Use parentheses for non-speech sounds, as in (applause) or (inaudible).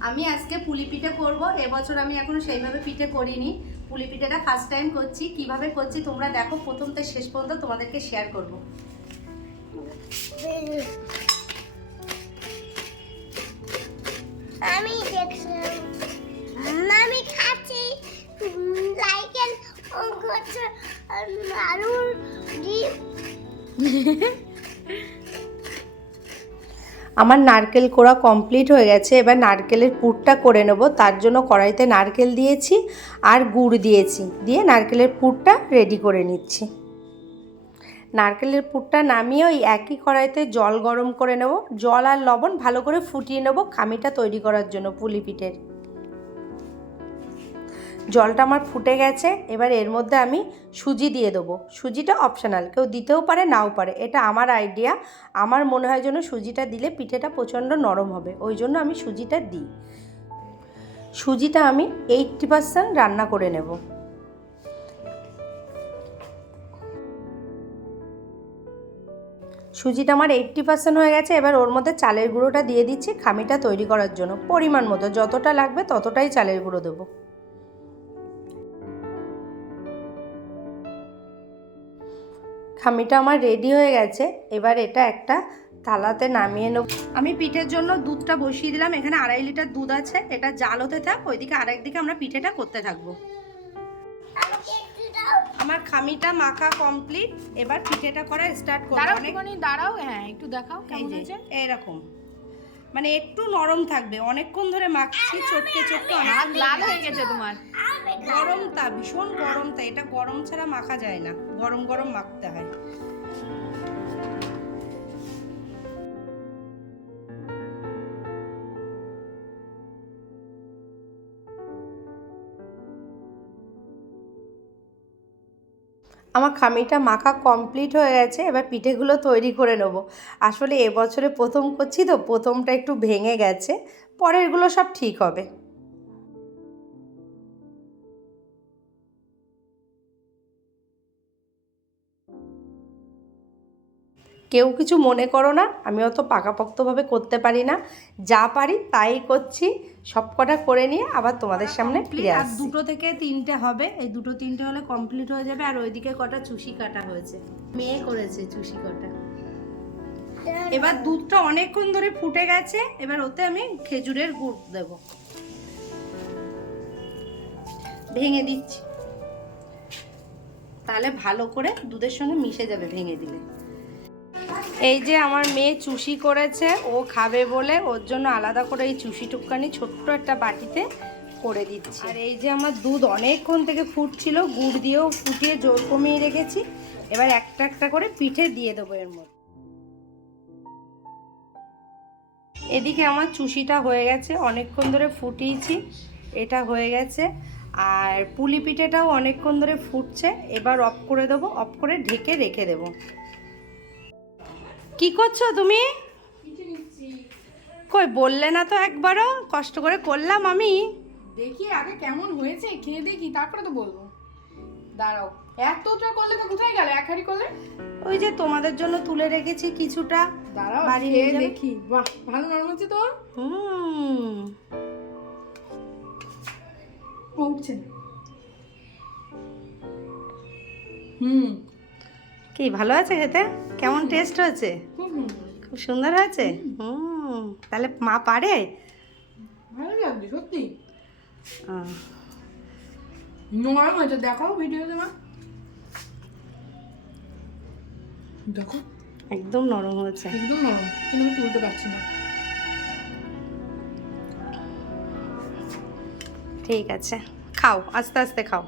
আমি আজকে পুলি পিঠে করব। এবছর আমি এখনও সেইভাবে পিঠে করিনি। পুলি পিঠেটা ফার্স্ট টাইম করছি। কীভাবে করছি তোমরা দেখো। প্রথম থেকে শেষ পর্যন্ত তোমাদেরকে শেয়ার করব। আমি আমি খাচ্ছি। লাইকেন করছে। আলুর ডিম। (laughs) আমার নারকেল কোড়া কমপ্লিট হয়ে গেছে, এবার নারকেলের পুরটা করে নেব। তার জন্য কড়াইতে নারকেল দিয়েছি আর গুড় দিয়েছি। দিয়ে নারকেলের পুরটা রেডি করে নিচ্ছি। নারকেলের পুরটা নামিয়ে ওই একই কড়াইতে জল গরম করে নেব। জল আর লবণ ভালো করে ফুটিয়ে নেব খামিটা তৈরি করার জন্য পুলি পিঠের। জলটা আমার ফুটে গেছে, এবার এর মধ্যে আমি সুজি দিয়ে দেবো। সুজিটা অপশনাল কেউ দিতেও পারে, নাও পারে। এটা আমার আইডিয়া আমার মনে হয় যেন সুজিটা দিলে পিঠেটা প্রচণ্ড নরম হবে, ওই জন্য আমি সুজিটা দিই। সুজিটা আমি এইটটি পার্সেন্ট রান্না করে নেব। সুজিটা আমার এইট্টি পার্সেন্ট হয়ে গেছে, এবার ওর মধ্যে চালের গুঁড়োটা দিয়ে দিচ্ছি খামিটা তৈরি করার জন্য। পরিমাণ মতো, যতটা লাগবে ততটাই চালের গুঁড়ো দেবো। খামিটা আমার রেডি হয়ে গেছে। এবার এটা একটা থালাতে নামিয়ে নেব। আমি পিঠের জন্য দুধটা বসিয়ে দিলাম। এখানে আড়াই লিটার দুধ আছে। এটা জাল হতে থাক ওইদিকে আরেক দিকে আমরা পিঠেটা করতে থাকব। আমার খামিটা মাখা কমপ্লিট এবার পিঠেটা করা স্টার্ট করব। অনেক দাঁড়াও। হ্যাঁ একটু দেখাও কেমন হয়েছে। এরকম মানে একটু নরম থাকবে। অনেকক্ষণ ধরে মাখছি চটকে চটকে হাত অনেক লাল হয়ে গেছে তোমার। গরম তা ভীষণ গরম তা এটা গরম ছাড়া মাখা যায় না। গরম গরম মাখতে হয়। আমার খামিটা মাখা কমপ্লিট হয়ে গেছে, এবার পিঠেগুলো তৈরি করে নেব। আসলে এবছরে প্রথম করছি তো, প্রথমটা একটু ভেঙে গেছে, পরেরগুলো সব ঠিক হবে। কেউ কিছু মনে করো না আমি অত পাকাপোক্তভাবে করতে পারি না যা পারি তাই করছি সব কটা করে নিয়ে আবার তোমাদের সামনে ফিরে আর দুটো থেকে তিনটে হবে এই দুটো তিনটে হলে কমপ্লিট হয়ে যাবে আর ওইদিকে কটা চুষি কাটা হয়েছে। মেয়ে করেছে চুষি কটা। এবার দুধটা অনেকক্ষণ ধরে ফুটে গেছে এবার ওতে আমি খেজুরের গুড় দেব। ভেঙে দিচ্ছি। তাহলে ভালো করে দুধের সঙ্গে মিশে যাবে ভেঙে দিলে। এই যে আমার মেয়ে চুষি করেছে, ও খাবে বলে ওর জন্য আলাদা করে এই চুষি টুকখানি ছোট্ট একটা বাটিতে করে দিচ্ছি। আর এই যে আমার দুধ অনেকক্ষণ থেকে ফুটছিল, গুড় দিয়েও ফুটিয়ে জোর কমিয়ে রেখেছি। এবার একটা একটা করে পিঠে দিয়ে দেবো এর মধ্যে। এদিকে আমার চুষিটা হয়ে গেছে, অনেকক্ষণ ধরে ফুটিয়েছি, এটা হয়ে গেছে। আর পুলি পিঠেটাও অনেকক্ষণ ধরে ফুটছে, এবার অফ করে দেবো, অফ করে ঢেকে রেখে দেবো। কি করছ তুমি? কই বললে না তো একবারও? কষ্ট করে করলাম আমি। দেখি আগে কেমন হয়েছে খেয়ে দেখি তারপরে তো বলব। দাঁড়াও এতটা করলে তো কোথায় গেল? এক হাঁড়ি করলে? ওই যে তোমাদের জন্য তুলে রেখেছি কিছুটা। দাঁড়াও বাড়ি খেয়ে নিয়ে দেখি। বাহ ভালো নরম হচ্ছে তোর হুম। উঠছে। হুম। কি ভালো আছে খেতে? কেমন টেস্ট হয়েছে? খুব সুন্দর হয়েছে। হুম। তাহলে মা পারে? ভালো লাগছে সত্যি। নরম হয়েছে দেখাও ভিডিওতে মা। দেখো। একদম নরম হয়েছে। একদম নরম কিন্তু আমি তুলতে পারছি না। ঠিক আছে। খাও আস্তে আস্তে খাও।